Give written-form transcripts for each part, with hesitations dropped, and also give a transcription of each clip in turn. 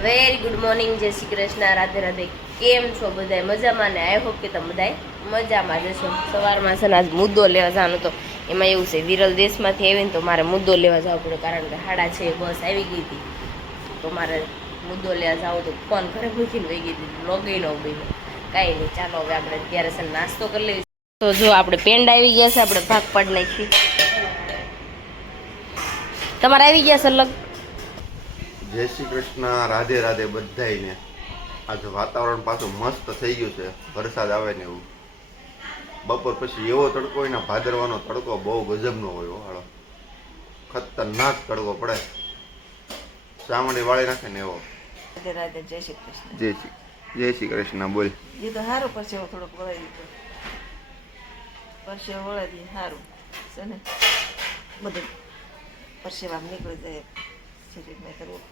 Very good morning, જય શ્રી કૃષ્ણ, રાધે રાધે. કેમ છો બધાય? મજામાં ને? આઈ હોપ કે તમે બધાય મજામાં જશો. સવારમાં છે ને આજ મુદ્દો લેવા જવાનું તો એમાં એવું છે, વિરલ દેશમાંથી આવીને તો મારે મુદ્દો લેવા જવો પડ્યો, કારણ કે 6:30 બસ આવી ગઈ હતી. તો મારે મુદ્દો લેવા જાવ તો ફોન ઘરે મૂકીને વહી ગઈ હતી, લોગી ન ગઈ. કાંઈ નહીં, ચાલો હવે આપણે અત્યારે છે નાસ્તો કરી લઈએ. તો જો આપણે પેંડ આવી ગયા છે, આપણે ભાગ પાડી નાખી. તમારે આવી ગયા છે લગ? જય શ્રી કૃષ્ણ, રાધે રાધે બધાયને. આજે વાતાવરણ પાછું મસ્ત થઈ ગયું છે, વરસાદ આવે ને એવું. બપોર પછી એવો તડકો હોય ને, ભાદરવાનો તડકો બહુ ગજબનો હોય હાલો, ખતરનાક તડકો પડે, ચામડી વાળી નાખે ને એવો. રાધે રાધે, જય શ્રી કૃષ્ણ. જય શ્રી કૃષ્ણ. બોલ. એ તો સારું પરસેવો થોડોક વળાવી દીધો, પરસેવો વળાવી સારું છે ને, બધું પરસેવા નીકળી જાય શરીરમાં કરવું.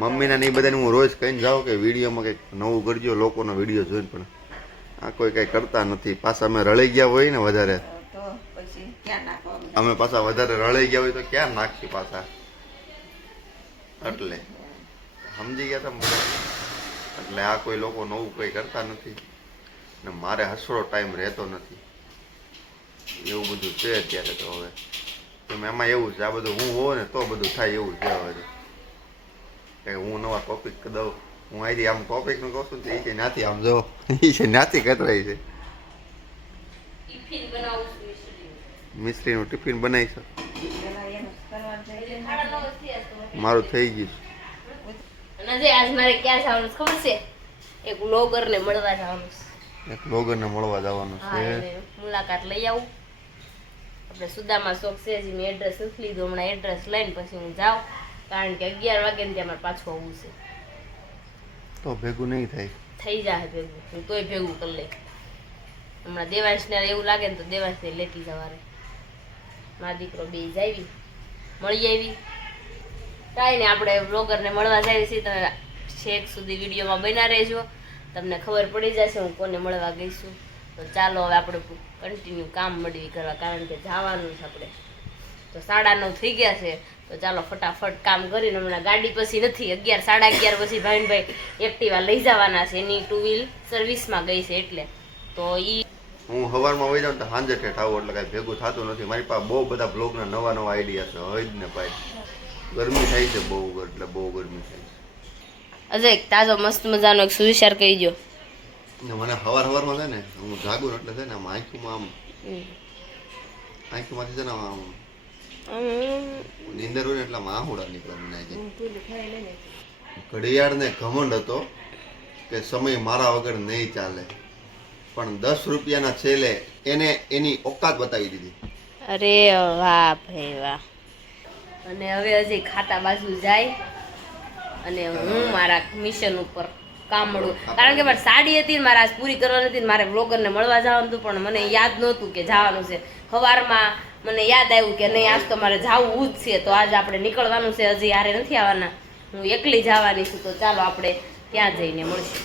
મમ્મીને ને એ બધાને હું રોજ કહીને જાઉં કે વિડીયોમાં કંઈક નવું કરજો, લોકોનો વિડીયો જોઈને, પણ આ કોઈ કંઈ કરતા નથી. પાછા અમે રળી ગયા હોય ને વધારે, તો પછી ક્યાં નાખવાનું? અમે પાછા વધારે રળી ગયા હોય તો ક્યાં નાખશું પાછા, એટલે સમજી ગયા તમે બધા. એટલે આ કોઈ લોકો નવું કંઈ કરતા નથી ને મારે હસડો ટાઈમ રહેતો નથી, એવું બધું છે અત્યારે. તો હવે એમાં એવું છે, આ બધું હું હોઉં ને તો બધું થાય એવું છે. હવે કે હું નવા ટોપિક દઉં, હું અહીંથી આમ ટોપિકનું કહું છું તો એ છે નાથી આમ જો એ છે નાથી કતરાઈ છે. મિસ્ત્રીનું ટિફિન બનાવી છે, મારું થઈ ગયું. આજ મારે ક્યાં જવાનું ખબર છે? એક બ્લોગરને મળવા જવાનું છે. એક બ્લોગરને મળવા જવાનું છે, મુલાકાત લઈ આવું. આપણે સુદામા શોખ છે, મેં એડ્રેસ નથી લીધું, હમણાં એડ્રેસ લઈને પછી હું જાઉં, કારણ કે 11 વાગે ને ત્યાં મારે પાછું આવવું છે. તો ભેગું નહીં થાય? થઈ જાય ભેગું, હું તોય ભેગું કરી લઈ. હમણાં દેવાંશને એવું લાગે ને તો દેવાંશને લેતી જવારે, મારા દીકરો બે જાવી મળી આવી. કાંઈ નહીં, આપણે બ્લોગરને મળવા જઈએ છીએ. તમે છેક સુધી વિડીયોમાં બન્યા રહેજો, તમને ખબર પડી જશે હું કોને મળવા ગઈ છું. તો ચાલો હવે આપણે કન્ટિન્યુ કામ મળવી કરવા, કારણ કે જવાનું છે આપણે. તો 9:30 થઈ ગયા છે, તો ચાલો ફટાફટ કામ કરીને. હમણાં ગાડી પછી નથી, 11 11:30 પછી ભાઈનભાઈ એક્ટિવા લઈ જવાના છે, એની 2 વ્હીલ સર્વિસમાં ગઈ છે એટલે. તો હું સવારમાં વહી જાઉં તો સાંજે ઠેઠ આવું, એટલે કાંઈ ભેગું થતું નથી. મારી પાસે બહુ બધા બ્લોગના નવા નવા આઈડિયા છે. હવે જ ને ભાઈ ગરમી થાય છે બહુ, એટલે બહુ ગરમી થાય છે. અજય તાજો મસ્ત મજાનો એક સુવિચાર કહી દો. મને સવારમાં છે ને, હું જાગું એટલે છે ને આમ આંખમાંથી છે ને આમ નીંદર હોય ને એટલે આહુડા નીકળે મને. ઘડિયાળને ઘમંડ હતો કે સમય મારા વગર નહીં ચાલે, પણ 10 રૂપિયાના છેલ્લે એને એની ઓકાત બતાવી દીધી. અરે વાહ ભાઈ વાહ. અને હવે હજી ખાતા બાજુ જાય અને હું મારા મિશન ઉપર કામ મળું, કારણ કે મારે સાડી હતી ને મારે આજ પૂરી કરવાની હતી ને મારે બ્લોગરને મળવા જવાનું હતું, પણ મને યાદ નહોતું કે જવાનું છે. સવારમાં મને યાદ આવ્યું કે નહીં આજ તો મારે જવું જ છે, તો આજ આપણે નીકળવાનું છે. હજી યારે નથી આવવાના, હું એકલી જવાની છું. તો ચાલો આપણે ત્યાં જઈને મળશું.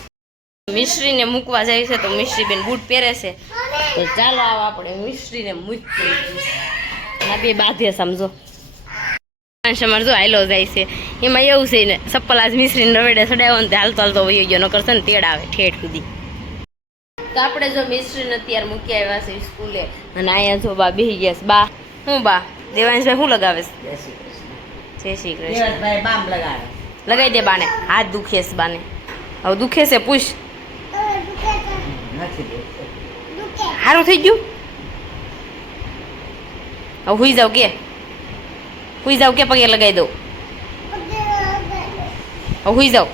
મિશ્રીને મૂકવા જાય છે, તો મિશ્રી બેન બૂટ પહેરે છે, તો ચાલો આવો આપણે મિશ્રીને મૂકી દઈએ. બે બાંધે સમજો અમારે જો હાલો જાય છે. એમાં એવું છે ને, ચપ્પલ આજ મિશ્રીને રવેડે ચડાવ્યો ને હાલતો હાલતો વયો ગયો, ન કરશે ને તેડ આવે ઠેઠ સુધી. તો આપણે જો મિશ્રીને અત્યારે મૂકી આવ્યા છે સ્કૂલે, અને અહીંયા જો બા બેસી ગયા છે. બા હું બા દેવાંશભાઈ શું લગાવે છે? જય શ્રી કૃષ્ણ. બામ લગાવે, લગાવી દે બાને, હાથ દુખે છે બાને. હવે દુખે છે? પૂછ. સારું થઈ ગયું? હવે હુઈ જાવ કે, હુઈ જાવ કે પગે લગાવી દઉં? હવે હુઈ જાવ.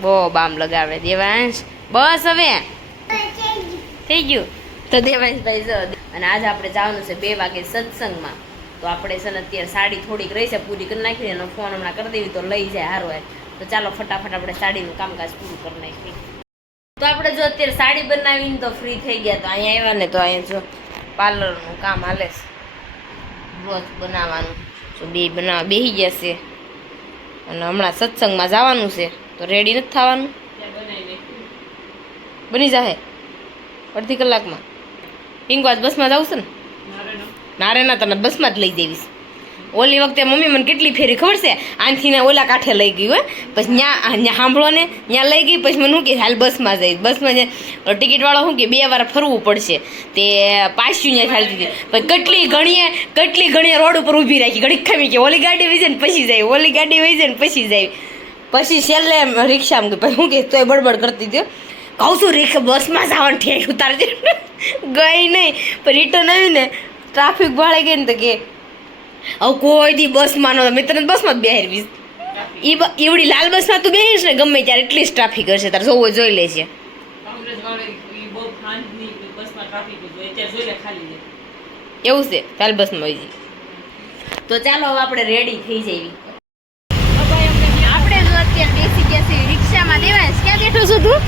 બહુ બામ લગાવે દેવાંશ. બસ હવે થઈ ગયું. તો દેવાંશભાઈ જો, અને આજે આપણે જવાનું છે 2 વાગે સત્સંગમાં. તો આપણે છે ને અત્યારે સાડી થોડીક રહી છે, પૂરી કરી નાખી. એનો ફોન હમણાં કરી દેવી તો લઈ જાય હારો. તો ચાલો ફટાફટ આપણે સાડીનું કામકાજ પૂરું કરી નાખીએ. તો આપણે જો અત્યારે સાડી બનાવીને તો ફ્રી થઈ ગયા. તો અહીંયા આવ્યા ને, તો અહીંયા જો પાર્લરનું કામ હાલે છે, રોજ બનાવવાનું. તો બે બનાવવા બેસી ગયા છે, અને હમણાં સત્સંગમાં જવાનું છે, તો રેડી નથી થવાનું. બની જાહે અડધી કલાકમાં. પિંકુ આજ બસમાં જાવ છે ને? ના રે ના, તને બસમાં જ લઈ જઈશ. ઓલી વખતે મમ્મી મને કેટલી ફેરી ખબર છે આનથી ને ઓલા કાંઠે લઈ ગઈ હોય પછી ત્યાં સાંભળો ને ત્યાં લઈ ગઈ પછી મને શું કે હાલ બસમાં જઈશ બસમાં ટિકિટવાળો શું કે 2 વાર ફરવું પડશે તે પાછું ત્યાં ચાલતી હતી પછી કેટલી ઘણીએ રોડ ઉપર ઊભી રાખી ઘડીક ખામી કે ઓલી ગાડી વહી જાય ને પછી જાય ઓલી ગાડી વહી જાય ને પછી જાય પછી છેલ્લે રિક્ષામાં ગઈ પછી શું કે તોય બડબડ કરતી હતી કહું છું બસમાં જવાનું ઠેઠ ઉતારજે ગઈ નહીં પણ રિટર્ન આવી ને ટ્રાફિક ભાળે ગઈ ને તો કે હવે કોઈ દી બસમાં નો મેં તને બસમાં જ બેહારવીશ એવડી લાલ બસમાં તું બેહીશ ને ગમે ત્યારે એટલી જ ટ્રાફિક હશે તારે જોવો જોઈ લે છે એવું છે લાલ બસમાં હોય તો ચાલો હવે આપણે રેડી થઈ જઈએ આપણે જો અત્યારે બેસી ગયા છીએ રિક્ષામાં દેવાય ક્યાં બેઠો છું તું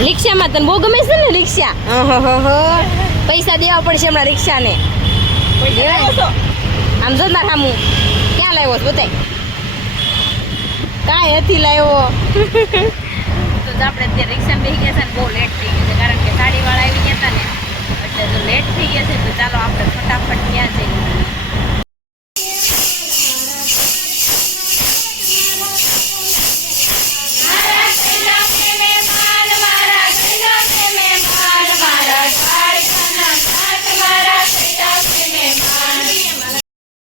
રિક્ષામાં તને બહુ ગમે છે ને રિક્ષા પૈસા દેવા પડશે હમણાં રિક્ષાને આમ જો ના સામું ક્યાં લાવ્યો છે બતાય કાંઈ નથી લાવ્યો તો આપણે અત્યારે રિક્ષામાં બેસી ગયા છે ને બહુ લેટ થઈ ગયું છે કારણ કે સાડીવાળા આવી ગયા હતા ને એટલે જો લેટ થઈ ગયા છે તો ચાલો આપણે ફટાફટ ત્યાં જઈએ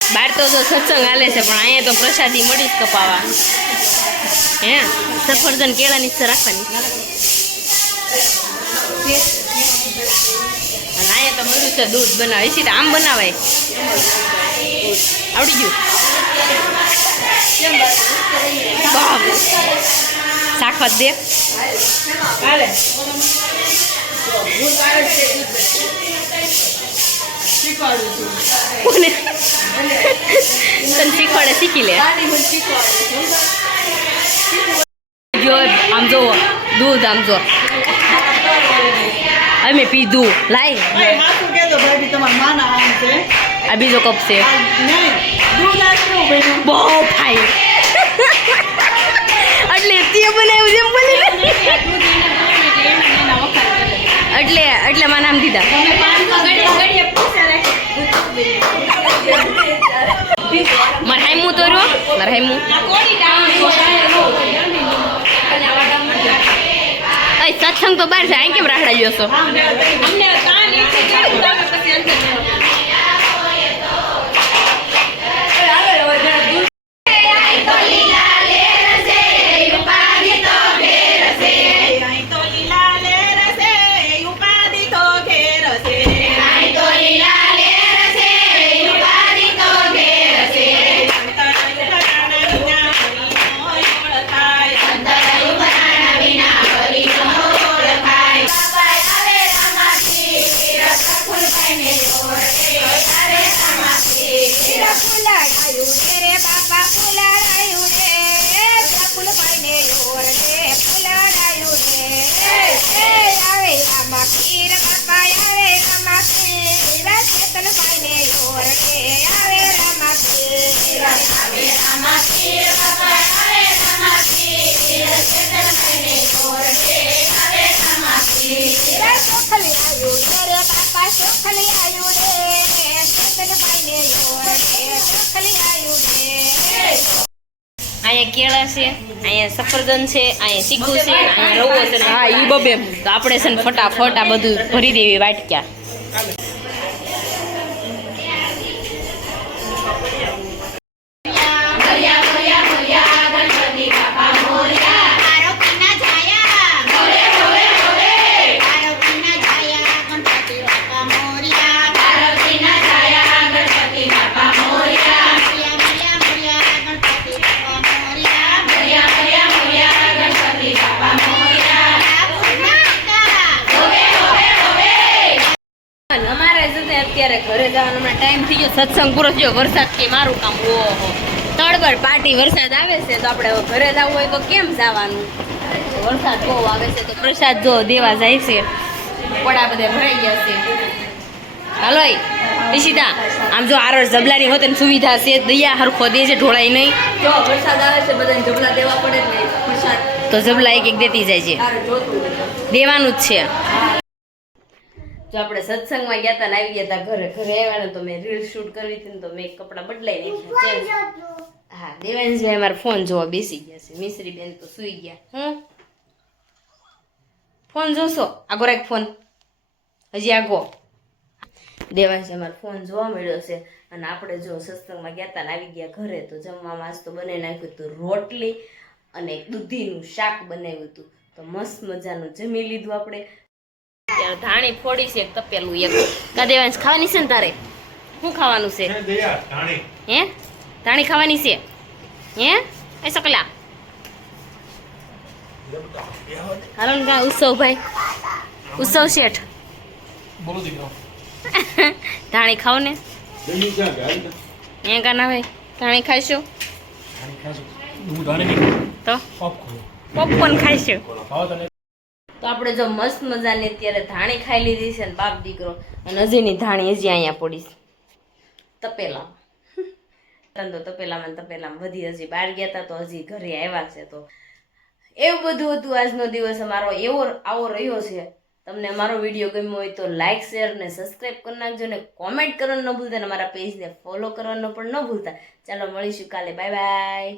બહાર તો સત્સંગ હાલે છે પણ અહીંયા તો પ્રસાદી મળી જ કપાવા હે સફરજન કેળાની ઈચ્છા રાખવાની અને અહીંયા તો મળ્યું છે દૂધ બનાવે છે આમ બનાવાય આવડી ગયું શાકભાત દે તને શીખવાડે શીખી લે જો આમ જો દૂધ આમ જો અમે પીધું લાઈ આ બીજો કપ છે બહુ ફાઈ એટલે તે બનાવ્યું જેમ બની એટલે મારા નામ દીધા મારે હાઈમું તો રહ્યો મારે હાઈમું સત્સંગ તો બહાર છે અહીં કેમ રાખડા જોશો અહીંયા કેળા છે અહીંયા સફરજન છે અહીંયા ચીકુ છે અહીંયા રવો છે હા ઈ બબે તો આપણે છે ને ફટાફટ આ બધું ભરી દેવી વાટક્યા અત્યારે ઘરે જવાનો ટાઈમ થઈ ગયો સત્સંગ પૂરો થયો વરસાદ કે મારું કામ ઓહો તડબડ પાટી વરસાદ આવે છે તો આપણે ઘરે જવું હોય તો કેમ જવાનું વરસાદ બહુ આવે છે તો પ્રસાદ જો દેવા જાય છે પડા બધા ભરાઈ ગયા છે હાલો ઈશિતા આમ જો આરસ જબલાની હોતે સુવિધા છે દયા હરખો દે છે ઢોળાય નહીં જો વરસાદ આવે છે બધાને જબલા દેવા પડે ને વરસાદ તો જબલા એક એક દેતી જાય છે દેવાનું જ છે જો આપણે સત્સંગમાં ગયા હતા ને આવી ગયા હતા ઘરે આવ્યા ને તો મેં રીલ શૂટ કરવી હતી ને તો મેં કપડાં બદલાઈ નાખ્યા. હા દેવાંશભાઈ અમારા ફોન જોવા બેસી ગયા છે. મિશ્રી બેન તો સૂઈ ગયા. ફોન જોશો? આગો રાખ ફોન, હજી આગો. દેવાંશ અમારો ફોન જોવા મળ્યો છે અને આપણે જો સત્સંગમાં ગયા હતા ને આવી ગયા ઘરે તો જમવામાં આજ તો બનાવી નાખ્યું હતું રોટલી અને દૂધીનું શાક બનાવ્યું હતું. તો મસ્ત મજાનું જમી લીધું આપણે. ત્યારે ધાણી ફોડી છે એક તપેલું એક. કા દેવાંશ ખાવાની છે ને તારે? શું ખાવાનું છે? હે ધાણી ખાવાની છે? હે એ સકલા હાલો ને કા ઉત્સવભાઈ, ઉત્સવ શેઠ બોલો દીકરો ધાણી ખાવ ને એ કા ના ભાઈ ધાણી ખાઈશું તો પોપકોર્ન ખાઈશું. તો આપણે જો મસ્ત મજાની અત્યારે ધાણી ખાઈ લીધી છે ને બાપ દીકરો, અને હજીની ધાણી હજી અહીંયા પડી છે તપેલામાં. તો તપેલામાં વધી હજી બહાર ગયા હતા તો હજી ઘરે આવ્યા છે. તો એવું બધું હતું આજનો દિવસ અમારો આવો રહ્યો છે. તમને અમારો વિડીયો ગમ્યો હોય તો લાઇક શેર ને સબસ્ક્રાઈબ કરી નાખજો ને કોમેન્ટ કરવાનું ન ભૂલતા ને અમારા પેજને ફોલો કરવાનું પણ ન ભૂલતા. ચાલો મળીશું કાલે. Bye bye.